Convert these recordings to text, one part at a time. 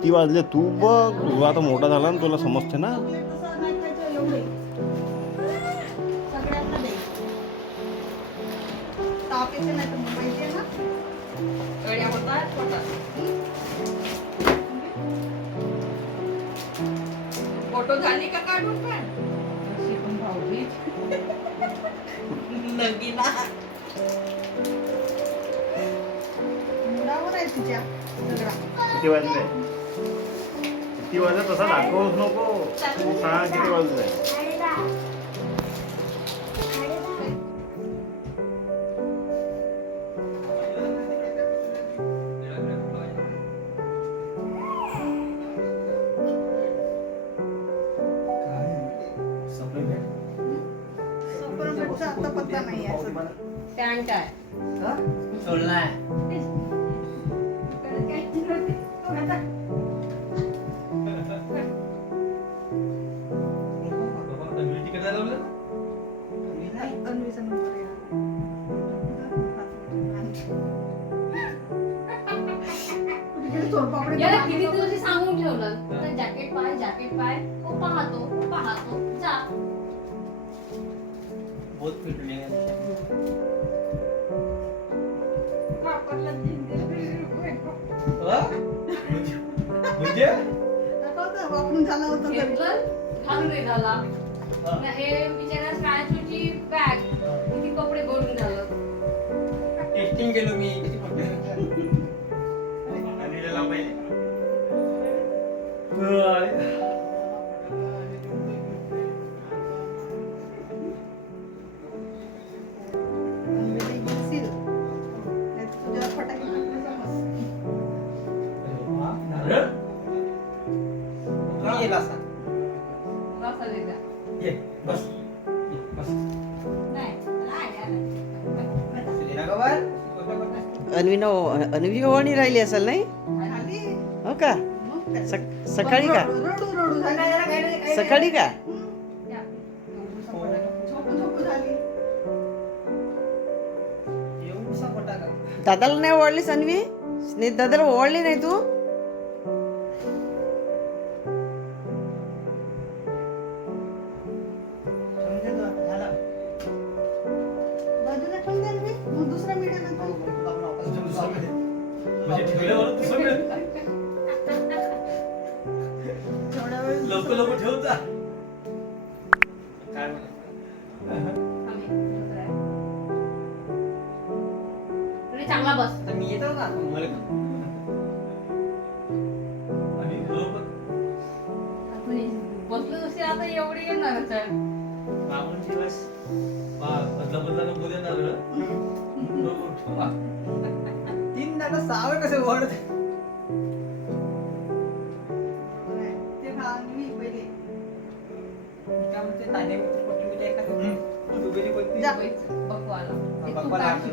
किती वाजले? तू बघ. तू आता मोठा झाला ना तुला समजते ना. फोटो झाली का काढून. नगीना. तुझ्या सगळा किती वाजले? किती वाजले तसा दाखवूच नको. तू सांग किती वाजले. सफरचंदचा आता पत्ता नाही आहे सध्या. स्टँड आहे अन्वीचा नंबर आहे. कुठे गेली सोनपापडी याला किती दिवशी सांगून ठेवलं? तर जॅकेट पाय जॅकेट पाय. तो पाहतो तो पाहतो. जा. वापरला तीन म्हणजे? दाखवतं, वापरून झालं होतं तरी. घेतलं घालून निघाला न हे बिचारा स्टॅच्यूची बॅग किती कपडे भरून झालं. टेस्टिंग केलो मी. देता. बस. अन्वीनं अन्वी ओवाळणी राहिली असेल नाही. हो का? सक- सकाळी का. सकाळी का. दादाला नाही ओवाळलीस अन्वी स्नेह दादाला ओवाळली नाही तू ठेवून जा काय म्हणायचं? आम्ही दुसरा आहे. तुम्ही चांगला बस. आता मी येतो का? मला आणि बसलो दुसरी आता एवढी येणारच आहे बामण दिवस बदला बदला नको देणार. तीन दादा सहा वेळ कसे ओढत? दुबईची कोणती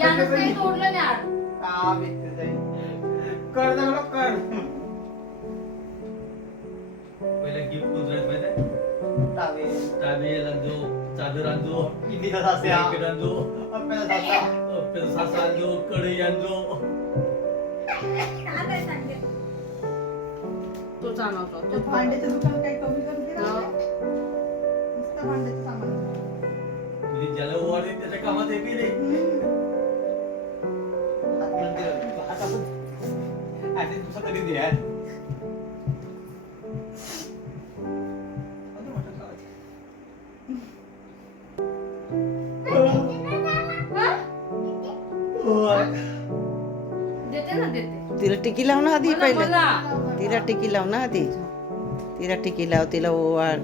यानंच काही तोडलं नाही आत. का भेटते जाईल कर पहिला गिफ्ट कुदरायचं माहिती आहे? टावे टावेल आणजो चादर आणजो सासा? कढई आणजो ते तोच भांड्याचं दुकान काही कमी कमी हा. नुसतं भांड्याचं सामान. म्हणजे ज्याला ओवाळते त्याच्या कामात येते रे. आधी तरी दे यार देते ना देते तिला टिकी लाव ना आधी मला पहिले. मला तिला टिकी लाव ना ती तिला टिकी लाव तिला ओवाळ.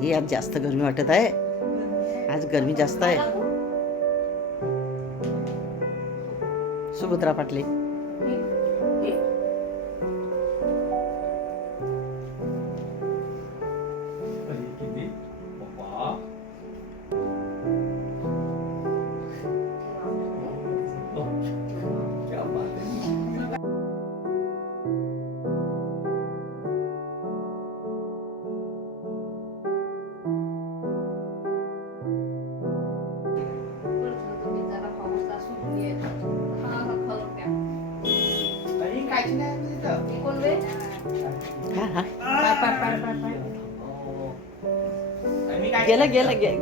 ही आज जास्त गरमी वाटत आहे. आज गरमी जास्त आहे. सुभद्रा पाटले. हा हा पाय, पाय, पाय, पाय, पाय. अरे मी काय गेलं गेलं गे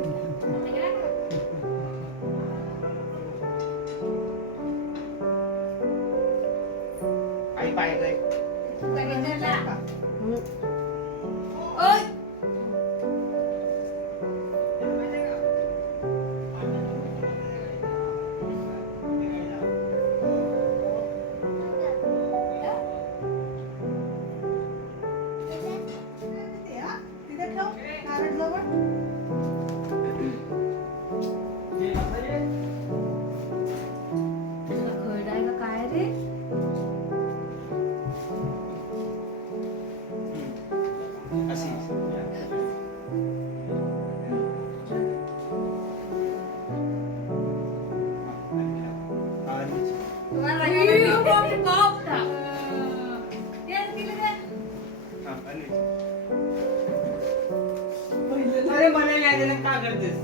अरे मला यायला का करतेस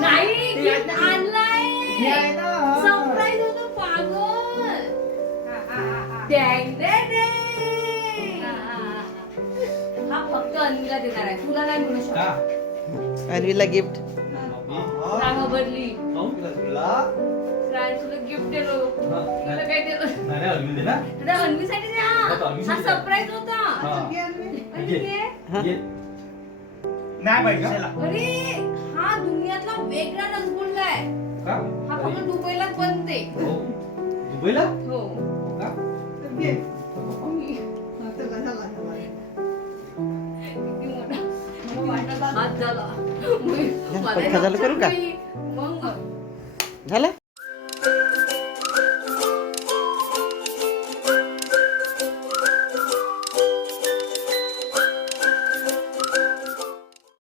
नाही आणलाय. फक्त अन्वीला देणार आहे. तुला नाही म्हणू शकत. अन्वीला गिफ्ट रागा बदली? तुला गिफ्ट दिलो तुला काय दिलं अन्वीसाठी द्या हा. सरप्राईज होता. हा. घे आणली. अन्वी घे. ये. नाही पाहिजे चला. अरे दुनियातला वेगळा रसगुल्ला आहे. का? हा फक्त दुबईलाच बनते. हो. दुबईला? हो. हो का? हात झाला पटकन झालं करू का? मग. झालं?